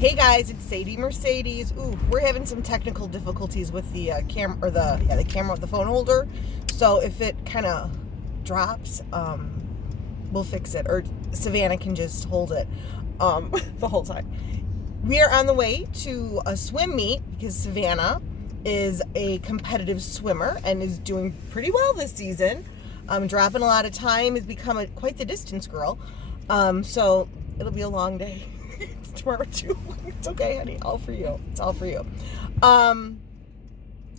Hey guys, it's Sadie Mercedes. Ooh, we're having some technical difficulties with the camera, or the camera with the phone holder. So if it kind of drops, we'll fix it, or Savannah can just hold it the whole time. We are on the way to a swim meet because Savannah is a competitive swimmer and is doing pretty well this season. Dropping a lot of time, has become quite the distance girl. So it'll be a long day tomorrow too. It's okay, honey. All for you. It's all for you.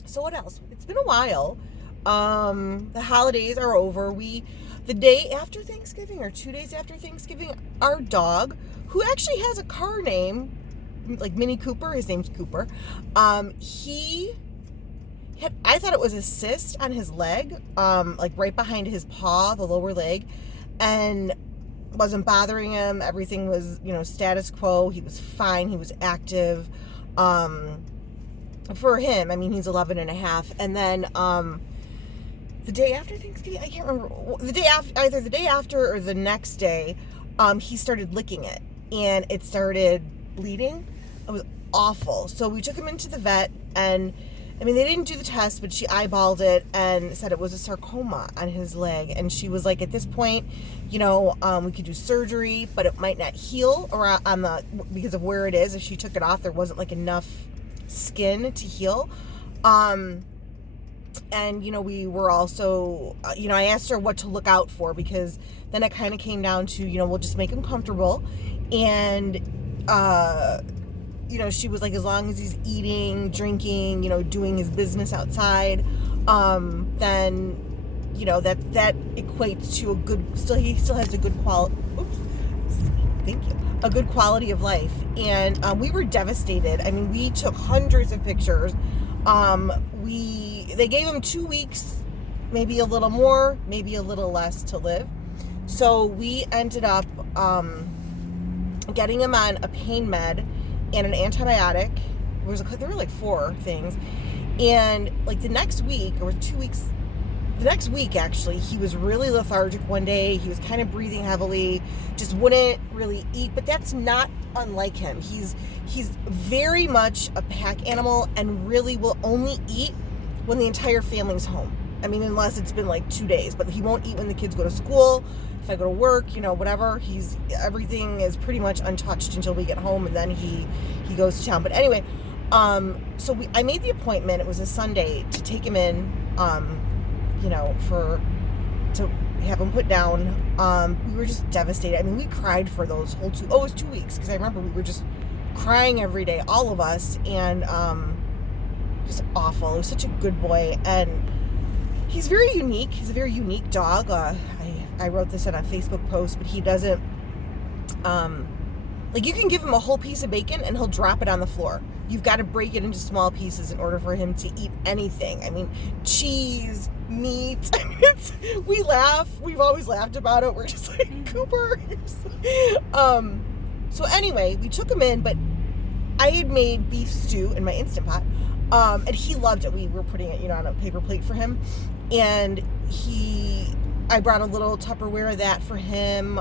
So what else? It's been a while. The holidays are over. The day after Thanksgiving, or 2 days after Thanksgiving, our dog, who actually has a car name, like Mini Cooper, his name's Cooper, I thought it was a cyst on his leg, like right behind his paw, the lower leg, and wasn't bothering him. Everything was, status quo. He was fine. He was active. For him, I mean, he's 11 and a half. And then, the day after Thanksgiving, I can't remember, either the day after or the next day, he started licking it and it started bleeding. It was awful. So we took him into the vet, and I mean, they didn't do the test, but she eyeballed it and said it was a sarcoma on his leg. And she was like, at this point, we could do surgery, but it might not heal because of where it is. If she took it off, there wasn't like enough skin to heal. And, we were also, I asked her what to look out for, because then it kind of came down to, we'll just make him comfortable. And, she was like, as long as he's eating, drinking, doing his business outside, then, that equates to he still has a good quality. Oops. Thank you. A good quality of life. And we were devastated. I mean, we took hundreds of pictures. They gave him 2 weeks, maybe a little more, maybe a little less to live. So we ended up getting him on a pain med and an antibiotic. There were like 4 things. And like the next week, or 2 weeks, the next week actually, he was really lethargic one day. He was kind of breathing heavily, just wouldn't really eat. But that's not unlike him. He's very much a pack animal and really will only eat when the entire family's home. I mean, unless it's been like 2 days, but he won't eat when the kids go to school. If I go to work, whatever, everything is pretty much untouched until we get home, and then he goes to town. But anyway, so I made the appointment. It was a Sunday to take him in, to have him put down. We were just devastated. I mean, we cried for those whole it was 2 weeks, because I remember we were just crying every day, all of us, and just awful. It was such a good boy, and he's very unique. He's a very unique dog. I wrote this in a Facebook post, but he doesn't, you can give him a whole piece of bacon and he'll drop it on the floor. You've got to break it into small pieces in order for him to eat anything. I mean, cheese, meat. I mean, we laugh. We've always laughed about it. We're just like, Cooper. So anyway, we took him in, but I had made beef stew in my Instant Pot. And he loved it. We were putting it, on a paper plate for him. And I brought a little Tupperware of that for him.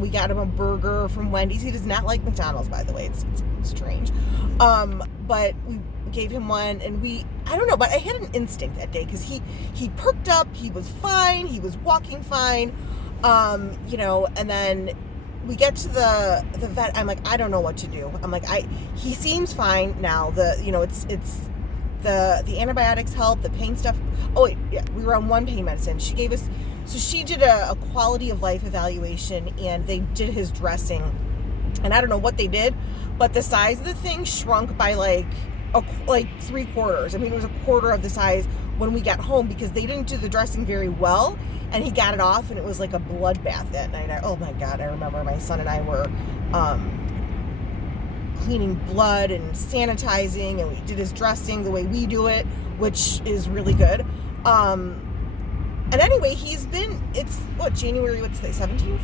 We got him a burger from Wendy's. He does not like McDonald's, by the way. It's strange. But we gave him one, and I don't know, but I had an instinct that day, because he perked up. He was fine. He was walking fine. And then we get to the vet. I'm like, I don't know what to do. I'm like, he seems fine now. It's the antibiotics help, the pain stuff. Oh wait, yeah, we were on one pain medicine. She did a quality of life evaluation, and they did his dressing, and I don't know what they did, but the size of the thing shrunk by like 3/4. I mean, it was a quarter of the size when we got home, because they didn't do the dressing very well, and he got it off, and it was like a bloodbath that night. Oh my God, I remember my son and I were cleaning blood and sanitizing, and we did his dressing the way we do it, which is really good. And anyway, it's January, what's today, 17th,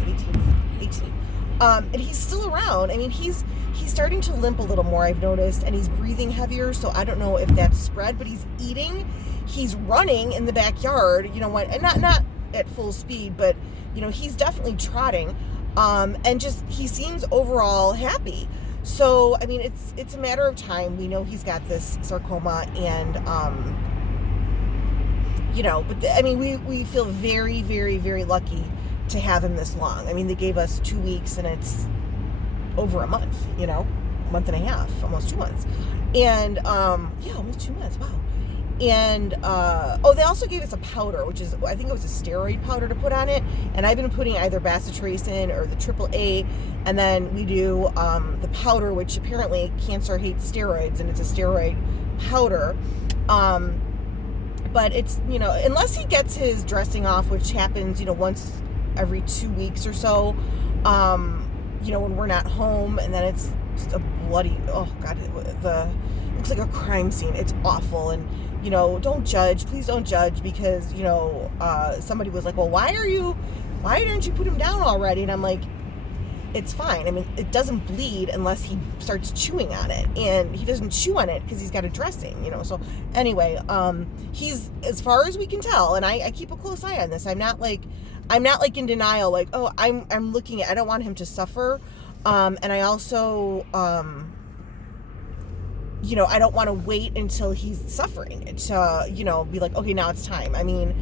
18th? And he's still around. I mean, he's starting to limp a little more, I've noticed, and he's breathing heavier, so I don't know if that's spread, but he's eating, he's running in the backyard, and not at full speed, but, he's definitely trotting, and just, he seems overall happy. So, I mean, it's a matter of time. We know he's got this sarcoma, and but I mean, we feel very, very, very lucky to have him this long. I mean, they gave us 2 weeks, and it's over a month, month and a half, almost 2 months. And almost 2 months. Wow. And they also gave us a powder, which is, I think it was a steroid powder to put on it, and I've been putting either bacitracin or the AAA, and then we do the powder, which apparently cancer hates steroids, and it's a steroid powder. But it's, unless he gets his dressing off, which happens, once every 2 weeks or so, when we're not home, and then it's just a bloody, oh God, it looks like a crime scene. It's awful. And, don't judge, please don't judge, because, somebody was like, well, why didn't you put him down already? And I'm like, it's fine. I mean, it doesn't bleed unless he starts chewing on it, and he doesn't chew on it because he's got a dressing, so anyway, he's, as far as we can tell, and I keep a close eye on this. I'm not like in denial, like, oh, I'm looking at, I don't want him to suffer. And I also, I don't want to wait until he's suffering to, be like, okay, now it's time. I mean,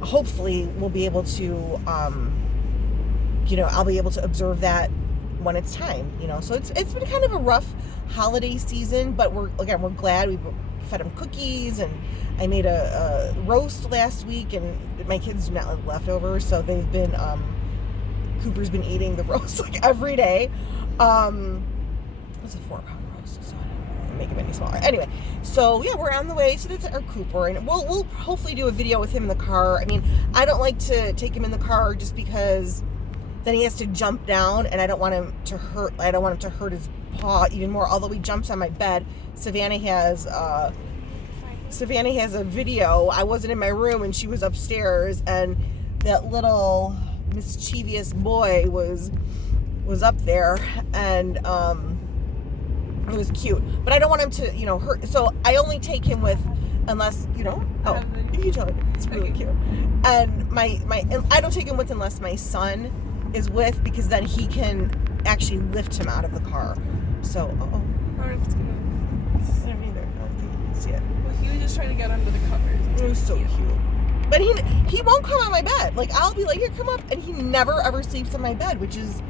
hopefully we'll be able to, I'll be able to observe that when it's time, so it's been kind of a rough holiday season, but we're glad. We fed him cookies, and I made a roast last week, and my kids do not like leftovers, so they've been, Cooper's been eating the roast like every day. It's a 4-pound roast, so I don't make him any smaller. Anyway, so yeah, we're on the way. So that's our Cooper, and we'll hopefully do a video with him in the car. I mean, I don't like to take him in the car just because then he has to jump down, and I don't want him to hurt. I don't want him to hurt his paw even more. Although he jumps on my bed. Savannah has a video. I wasn't in my room, and she was upstairs, and that little mischievous boy was up there, and it was cute, but I don't want him to hurt, so I only take him with, unless you can tell it's really cute, and I don't take him with unless my son is with, because then he can actually lift him out of the car. So I don't know if it's gonna, I don't either. I don't think you can see it. Well, he was just trying to get under the covers. It was so cute. But he won't come on my bed. Like, I'll be like, here, come up. And he never, ever sleeps on my bed, which is,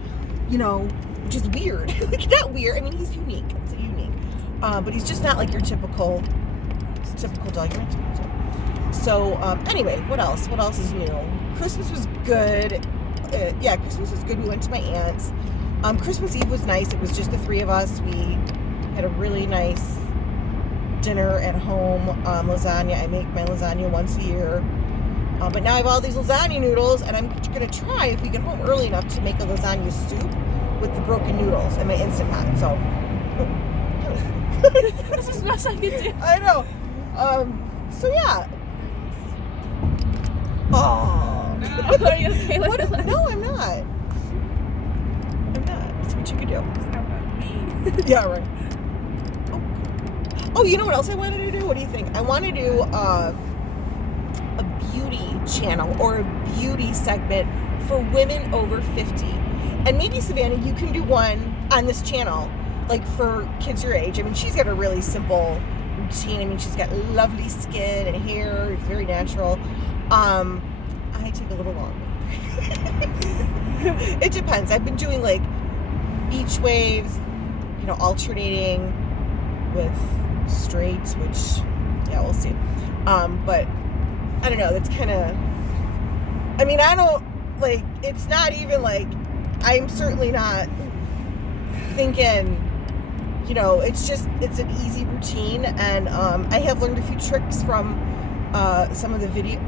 weird. Like, not weird. I mean, he's unique. It's unique. But he's just not like your typical dog. So, anyway, what else? What else is new? Christmas was good. Christmas was good. We went to my aunt's. Christmas Eve was nice. It was just the three of us. We had a really nice dinner at home. Lasagna. I make my lasagna once a year. But now I have all these lasagna noodles, and I'm going to try, if we get home early enough, to make a lasagna soup with the broken noodles in my Instant Pot. So, this is the best I could do. I know. So yeah. Oh. No, are you okay with it? No, I'm not. I'm not. That's what you could do. It's not about me. Yeah, right. Oh, you know what else I wanted to do? What do you think? I want to do a beauty channel or a beauty segment for women over 50. And maybe, Savannah, you can do one on this channel, like for kids your age. I mean, she's got a really simple routine. I mean, she's got lovely skin and hair. It's very natural. I take a little longer. It depends. I've been doing like beach waves, alternating with straights, which, yeah, we'll see. But I don't know. That's kind of, I mean, I don't, like, it's not even like, I'm certainly not thinking, it's an easy routine. And I have learned a few tricks from some of the videos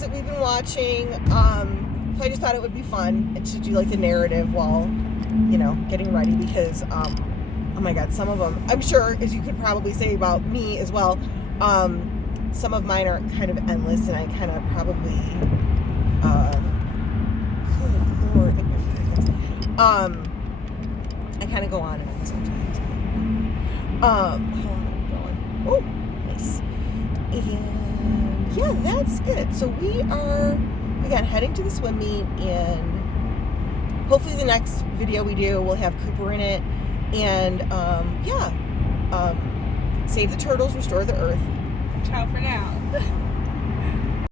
that we've been watching. So I just thought it would be fun to do like the narrative while, getting ready, because, oh my God, some of them, I'm sure, as you could probably say about me as well, some of mine are kind of endless, and I kind of probably, I kind of go on and on sometimes. How long am I going? Oh, nice. And yeah, that's it. So we are, again, heading to the swim meet, and hopefully the next video we do will have Cooper in it. And save the turtles, restore the earth. Ciao for now.